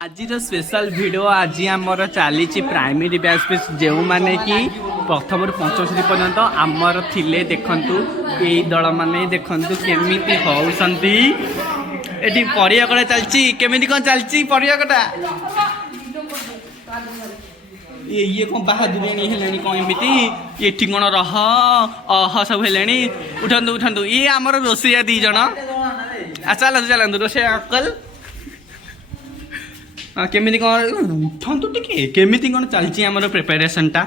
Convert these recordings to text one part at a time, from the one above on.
आज special video आज आमर चली प्राइमरी बैच पे जो मैंने कि प्रथम पंचम श्रेणी पर्यंत आमर थिले देखंतु यही दल माने देखंतु केमिति होउसंती एठी परिया कटा चलची केमिति कोन चलची परिया कटा ये कोन बहादुरेनी हेलेनी कोन एमिति एठी कोन रह अह सब हेलेनी उठंतु उठंतु ये आमर रोसिया दी जण आ चलंतु रोसिया अंकल केमिति कौन उठंतु टिके केमिति कौन चलची आमर प्रिपरेशनटा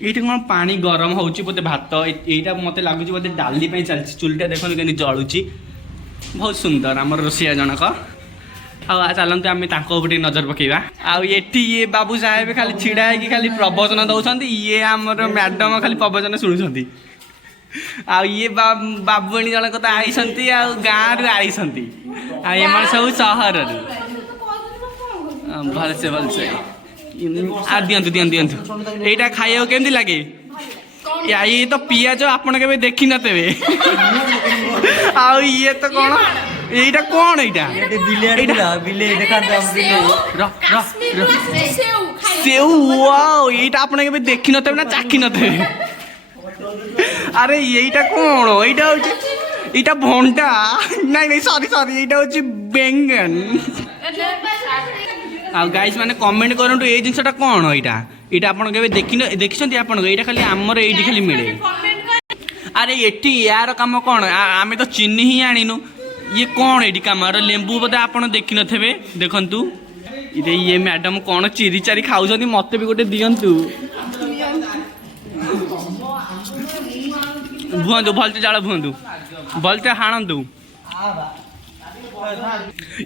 ये कौन पानी गरम होउची बोते भात एटा मते लागुची बोते डाली पे चलची चुलटा देखो केनि जळुची बहुत सुंदर आमर रोसिया जनक आ चलंतु आमे ताको उपटे नजर पकेबा आ एठी ये बाबू साहेब खाली छिडा है कि खाली प्रवचन दउछंती ये आमर मैडम खाली प्रवचन सुनुछंती आ ये बाबुणी जनक त आइसंती आ गाँ रु आइसंती आ एमन सब शहर रु भलसे भलसे आ दियंतु दियंतु दियंतु एटा खाइयो केमती लागे या ये तो पियाज आपण केबे देखि नतेबे आ ये तो कोन एटा कोन एटा बिले देखा र सेउ वाओ एटा आपण केबे देखि नतेबे ना चाखि नतेबे अरे एटा कोन एटा होची एटा भंटा नहीं सॉरी सॉरी एटा होची बेंगन आ गाइस माने कमेंट करंतु ए जिंसटा कोन एटा एटा आपण केबे देखिसंती आपण एटा खाली हमर एडी खाली मिले अरे एठी यार काम कोन आमे तो चिन्नी ही आनिनु ये कोन एडी काम अरे लेंबू बदे आपण देखि नथेबे देखंतु इदे ये मैडम कोन चिरी चारी खाउजंती मते भी गोटे दियंतु भुंदु भलते जाळ भुंदु भलते हाणंतु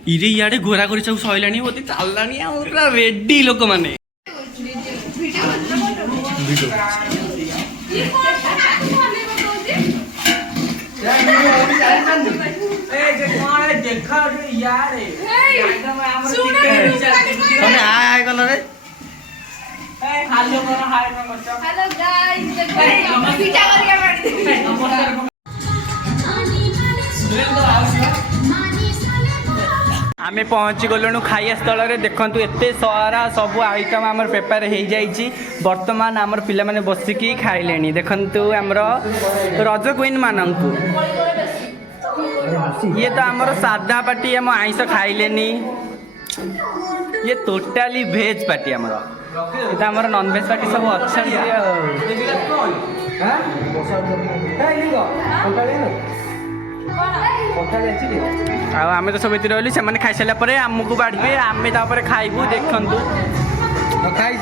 इरे याडे घोरा घोरी सब सइलानी बोते चाललानी आ पूरा रेडी लोक माने ए जे कोन देखा यार तने आय गलो रे हेलो गाइस पिटा करके मारी नमस्कार आमे पहुँची गलुणु खाइया स्थल रे देखंतु एते सारा सब आइटम आमर प्रिपेयर हो जाइछि वर्तमान आमर पिला माने बसिकी खाइलेनी देखंतु आमर रज क्वीन मानंकु ये तो आमर सादा पार्टी हम आइस खाइलेनी ये टोटाली भेज पार्टी आमर ये तो आमर नॉन वेज पार्टी सब आमे तो सब रही से खाई सारा आमको बाढ़े आमे खाइबू देखु खाई